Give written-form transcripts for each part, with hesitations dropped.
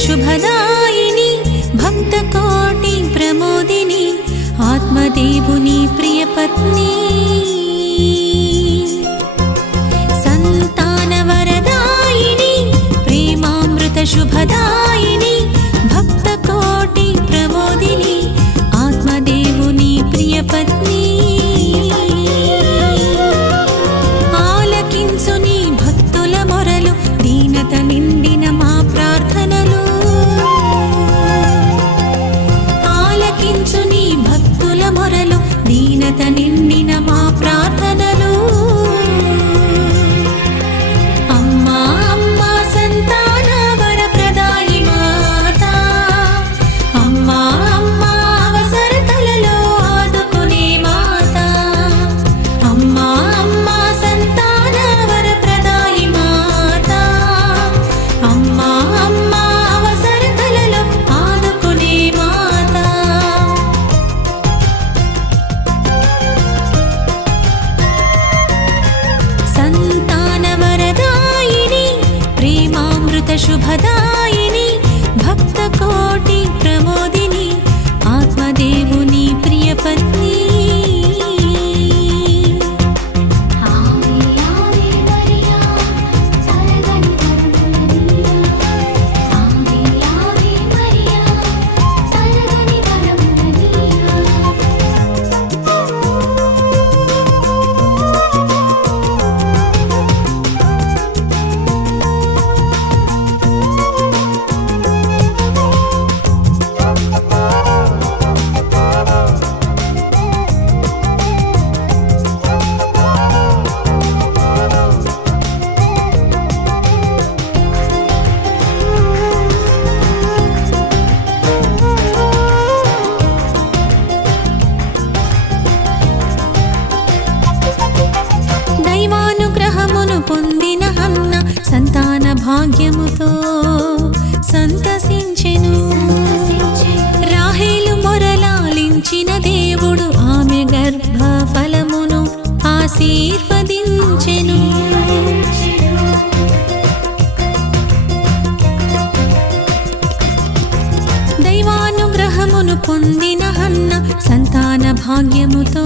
शुभदायिनी भक्तकोटि प्रमोदिनी आत्मदेवुनी प्रियपत्नी संतानवरदायिनी प्रेमामृत शुभदायिनी भक्तकोटि प्रमोदिनी आत्मदेवुनी प्रियपत्नी ఆలకించుని భక్తుల మొరలు దీనత నిండిన మా ప్రార్థనలు ఆలకించుని భక్తుల మొరలు దీనత నిండిన మా ప్రార్థనలు అమ్మా అమ్మా సంతాన వరప్రదాయి మాత అమ్మా అమ్మా అవసరతలలో ఆదుకునే మాత అమ్మా అమ్మా సంతాన వరప్రదాయి మాత అమ్మా అమ్మా అవసరతలలో ఆదుకునే మాత సంతానవరదాయిని ప్రేమామృత శుభదాయిని భక్తకోటి ప్రమోదిని ఆత్మదేవుని ప్రియపత్ని దైవానుగ్రహమును పొందిన అన్న సంతాన భాగ్యముతో సంతసించెను రాహేలు మొరలాలించిన దేవుడు ఆమె గర్భ ఫలమును ఆశీర్వదించెను దైవానుగ్రహమును పొందిన అన్న సంతాన భాగ్యముతో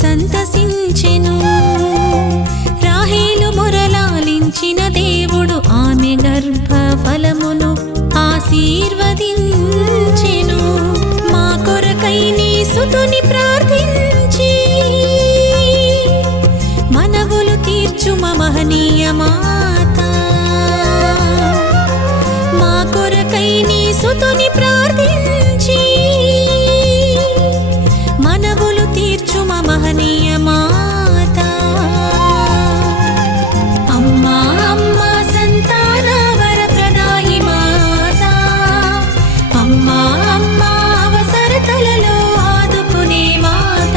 సంతసించెను రాహేలు మొరలాలించిన దేవుడు ఆమె గర్భ ఫలమును ఆశీర్వదించెను మా కొరకై నీ సుతుని ప్రార్థించి మనవులు తీర్చుమ మహనీయ మాత మా కొరకై నీ సుతుని ప్రార్థించి మనవులు తీర్చుమ మహనీయ మాత అమ్మా అమ్మా సంతాన వరప్రదాయి మాత అమ్మా అమ్మా అవసరతలలో ఆదుకునే మాత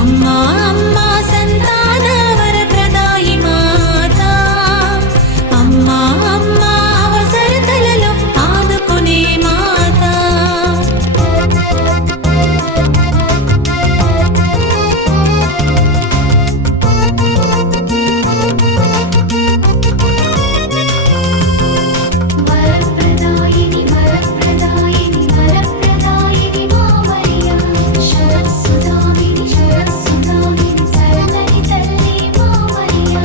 అమ్మా అమ్మా సంతాన వరప్రదాయి మాత అమ్మా అమ్మా అవసరతలలో ఆదుకునే మాత వరప్రదాయిని వరప్రదాయిని వరప్రదాయిని మా మరియా శుభసుదామిని శుభసుదామిని సరళని తల్లి మా మరియా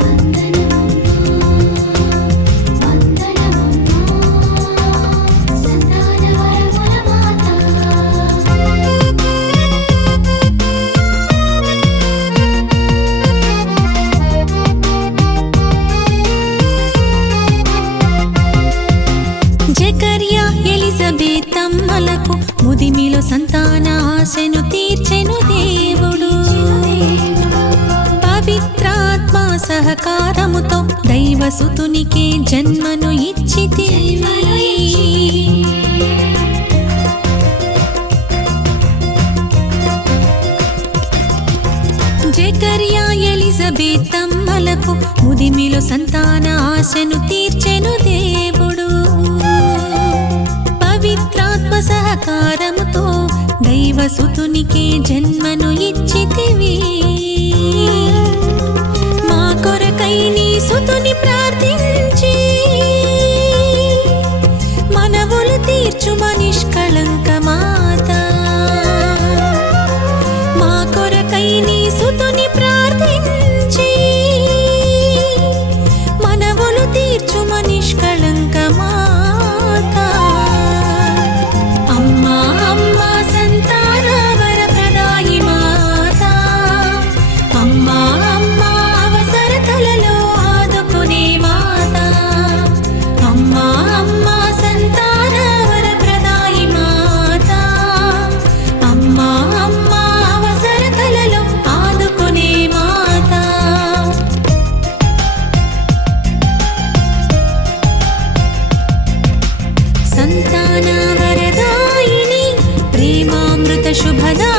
వందనమమ్మా సంతాన వరముల మాత జకర్యా ఎలిజబెత్ అమ్మలకు ముదిమిలో సంతాన ఆశను తీర్చెను దేవుడు పవిత్రాత్మ సహకారముతో దైవసుతునికే జన్మను ఇచ్చితివి జకర్యా ఎలిజబెత్ అమ్మలకు ముదిమిలో సంతాన ఆశను తీర్చెను దేవుడు పవిత్రాత్మ సహకారముతో దైవసుతునికే జన్మను ఇచ్చితివి మా కొరకై నీ సుతుని ప్రార్థించి నిష్కళంక మాత అమ్మా అమ్మా సంతాన వరప్రదాయి మాత అమ్మా అమ్మా అవసరతలలో ఆదుకునే మాత అమ్మా అమ్మా సంతాన వరప్రదాయి మాత అమ్మా అమ్మా అవసరతలలో ఆదుకునే మాత సంతాన వరదాయిని ప్రేమామృత శుభదా